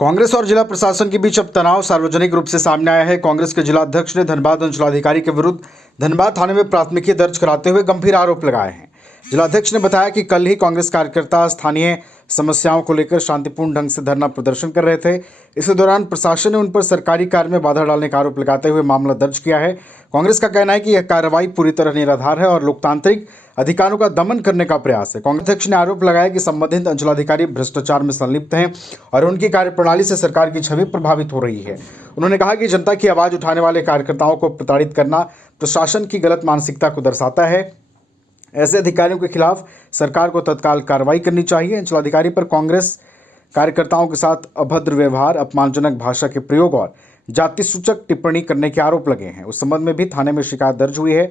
कांग्रेस और जिला प्रशासन के बीच अब तनाव सार्वजनिक रूप से सामने आया है। कांग्रेस के जिला अध्यक्ष ने धनबाद अंचलाधिकारी के विरुद्ध धनबाद थाने में प्राथमिकी दर्ज कराते हुए गंभीर आरोप लगाए हैं। जिलाध्यक्ष ने बताया कि कल ही कांग्रेस कार्यकर्ता स्थानीय समस्याओं को लेकर शांतिपूर्ण ढंग से धरना प्रदर्शन कर रहे थे। इसी दौरान प्रशासन ने उन पर सरकारी कार्य में बाधा डालने का आरोप लगाते हुए मामला दर्ज किया है। कांग्रेस का कहना है कि यह कार्रवाई पूरी तरह निराधार है और लोकतांत्रिक अधिकारों का दमन करने का प्रयास है। कांग्रेस अध्यक्ष ने आरोप लगाया कि संबंधित अंचलाधिकारी भ्रष्टाचार में संलिप्त हैं और उनकी कार्यप्रणाली से सरकार की छवि प्रभावित हो रही है। उन्होंने कहा कि जनता की आवाज उठाने वाले कार्यकर्ताओं को प्रताड़ित करना प्रशासन की गलत मानसिकता को दर्शाता है। ऐसे अधिकारियों के खिलाफ सरकार को तत्काल कार्रवाई करनी चाहिए। अंचलाधिकारी पर कांग्रेस कार्यकर्ताओं के साथ अभद्र व्यवहार, अपमानजनक भाषा के प्रयोग और जाति सूचक टिप्पणी करने के आरोप लगे हैं। उस संबंध में भी थाने में शिकायत दर्ज हुई है।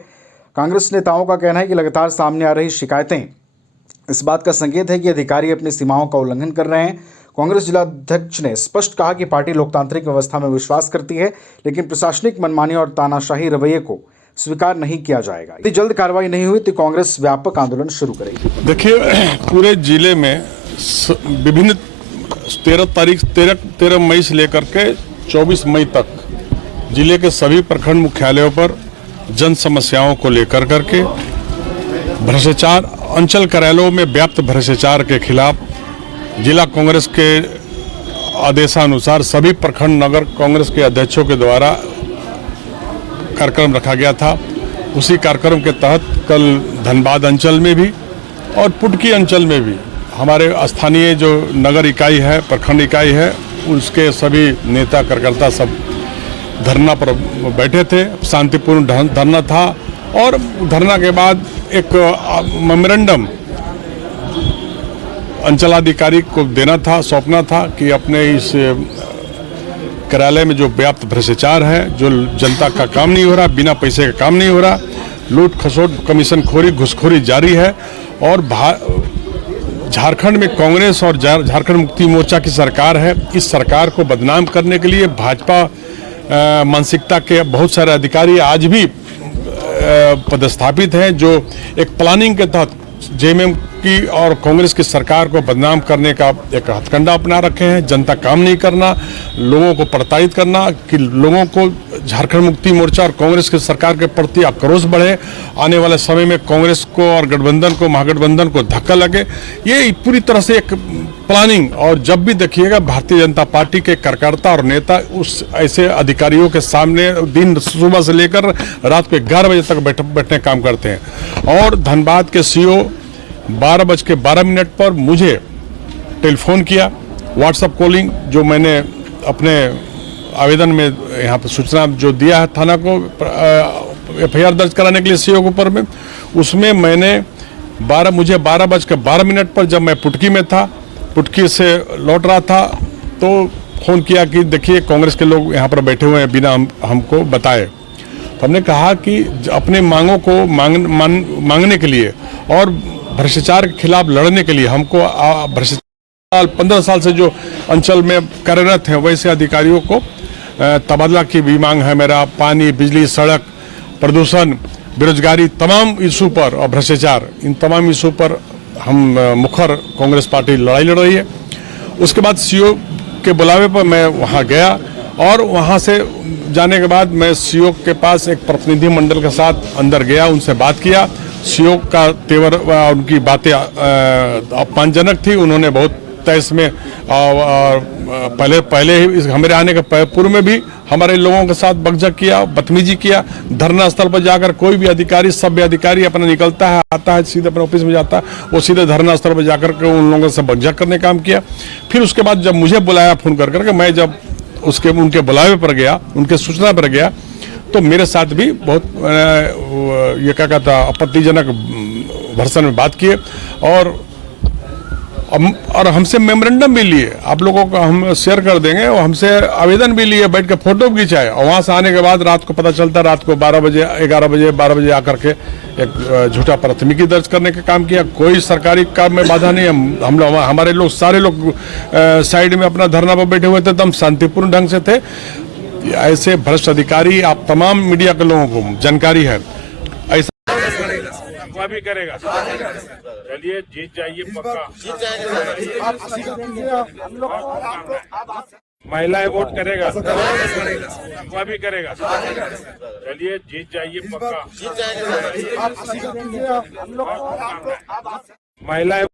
कांग्रेस नेताओं का कहना है कि लगातार सामने आ रही शिकायतें इस बात का संकेत है कि अधिकारी अपनी सीमाओं का उल्लंघन कर रहे हैं। कांग्रेस जिलाध्यक्ष ने स्पष्ट कहा कि पार्टी लोकतांत्रिक व्यवस्था में विश्वास करती है, लेकिन प्रशासनिक मनमानी और तानाशाही रवैये को स्वीकार नहीं किया जाएगा। यदि जल्द कार्रवाई नहीं हुई तो कांग्रेस व्यापक आंदोलन शुरू करेगी। देखिए, पूरे जिले में विभिन्न 13 मई से लेकर के 24 मई तक जिले के सभी प्रखंड मुख्यालयों पर जन समस्याओं को लेकर करके भ्रष्टाचार, अंचल कार्यालयों में व्याप्त भ्रष्टाचार के खिलाफ जिला कांग्रेस के आदेशानुसार सभी प्रखंड नगर कांग्रेस के अध्यक्षों के द्वारा कार्यक्रम रखा गया था। उसी कार्यक्रम के तहत कल धनबाद अंचल में भी और पुटकी अंचल में भी हमारे स्थानीय जो नगर इकाई है, प्रखंड इकाई है, उसके सभी नेता कार्यकर्ता सब धरना पर बैठे थे। शांतिपूर्ण धरना था और धरना के बाद एक मेमोरेंडम अंचलाधिकारी को देना था, सौंपना था कि अपने इस कार्यालय में जो व्याप्त भ्रष्टाचार है, जो जनता का काम नहीं हो रहा, बिना पैसे का काम नहीं हो रहा, लूट खसोट, कमीशन खोरी, घुसखोरी जारी है और झारखंड में कांग्रेस और झारखंड मुक्ति मोर्चा की सरकार है। इस सरकार को बदनाम करने के लिए भाजपा मानसिकता के बहुत सारे अधिकारी आज भी पदस्थापित हैं, जो एक प्लानिंग के तहत जेएमएम की और कांग्रेस की सरकार को बदनाम करने का एक हथकंडा अपना रखे हैं। जनता काम नहीं करना, लोगों को प्रताड़ित करना कि लोगों को झारखंड मुक्ति मोर्चा और कांग्रेस की सरकार के प्रति आक्रोश बढ़े, आने वाले समय में कांग्रेस को और गठबंधन को, महागठबंधन को धक्का लगे। ये पूरी तरह से एक प्लानिंग। और जब भी देखिएगा भारतीय जनता पार्टी के कार्यकर्ता और नेता उस ऐसे अधिकारियों के सामने दिन सुबह से लेकर रात को 11 बजे तक बैठने काम करते हैं। और धनबाद के सीओ 12:12 पर मुझे टेलीफोन किया, व्हाट्सएप कॉलिंग, जो मैंने अपने आवेदन में यहाँ पर सूचना जो दिया है थाना को एफआईआर दर्ज कराने के लिए सीओ के ऊपर में, उसमें मैंने मुझे 12:12 पर जब मैं पुटकी में था, पुटकी से लौट रहा था, तो फ़ोन किया कि देखिए कांग्रेस के लोग यहाँ पर बैठे हुए हैं बिना हमको बताए। तो हमने कहा कि अपने मांगों को मांगने के लिए और भ्रष्टाचार के खिलाफ लड़ने के लिए हमको भ्रष्टाचार 15 साल से जो अंचल में कार्यरत हैं वैसे अधिकारियों को तबादला की भी मांग है। मेरा पानी, बिजली, सड़क, प्रदूषण, बेरोजगारी, तमाम इशू पर और भ्रष्टाचार, इन तमाम इशू पर हम मुखर कांग्रेस पार्टी लड़ाई लड़ रही है। उसके बाद सीओ के बुलावे पर मैं वहाँ गया और वहाँ से जाने के बाद मैं सीओ के पास एक प्रतिनिधि मंडल के साथ अंदर गया, उनसे बात किया। सीओ का तेवर, उनकी बातें अपमानजनक थी। उन्होंने बहुत तेज में पहले ही हमारे आने के पूर्व में भी हमारे लोगों के साथ बकझक किया, बदतमीजी किया। धरना स्थल पर जाकर कोई भी अधिकारी, सभ्य अधिकारी अपना निकलता है, आता है, सीधे अपने ऑफिस में जाता है, वो सीधे धरना स्थल पर जाकर के उन लोगों से बकझक करने का काम किया। फिर उसके बाद जब मुझे बुलाया फ़ोन कर करके, मैं जब उनके बुलावे पर गया, उनके सूचना पर गया, तो मेरे साथ भी बहुत ये क्या कहता आपत्तिजनक भर्सन में बात किए और हमसे मेमोरेंडम भी लिए। आप लोगों को हम शेयर कर देंगे। और हमसे आवेदन भी लिए, बैठ के फोटो भी खिंचाए। और वहाँ से आने के बाद रात को पता चलता, रात को 12 बजे, 11 बजे, 12 बजे आकर के एक झूठा प्राथमिकी दर्ज करने का काम किया। कोई सरकारी काम में बाधा नहीं। हम लोग, हमारे लोग, सारे लोग साइड में अपना धरना पर बैठे हुए थे, तो हम शांतिपूर्ण ढंग से थे। ऐसे भ्रष्ट अधिकारी, आप तमाम मीडिया के लोगों को जानकारी है। ऐसा अगवा भी करेगा। चलिए जीत जाइए पक्का। महिलाएं वोट करेगा, अगवा भी करेगा। चलिए जीत जाइए पक्का। महिलाएं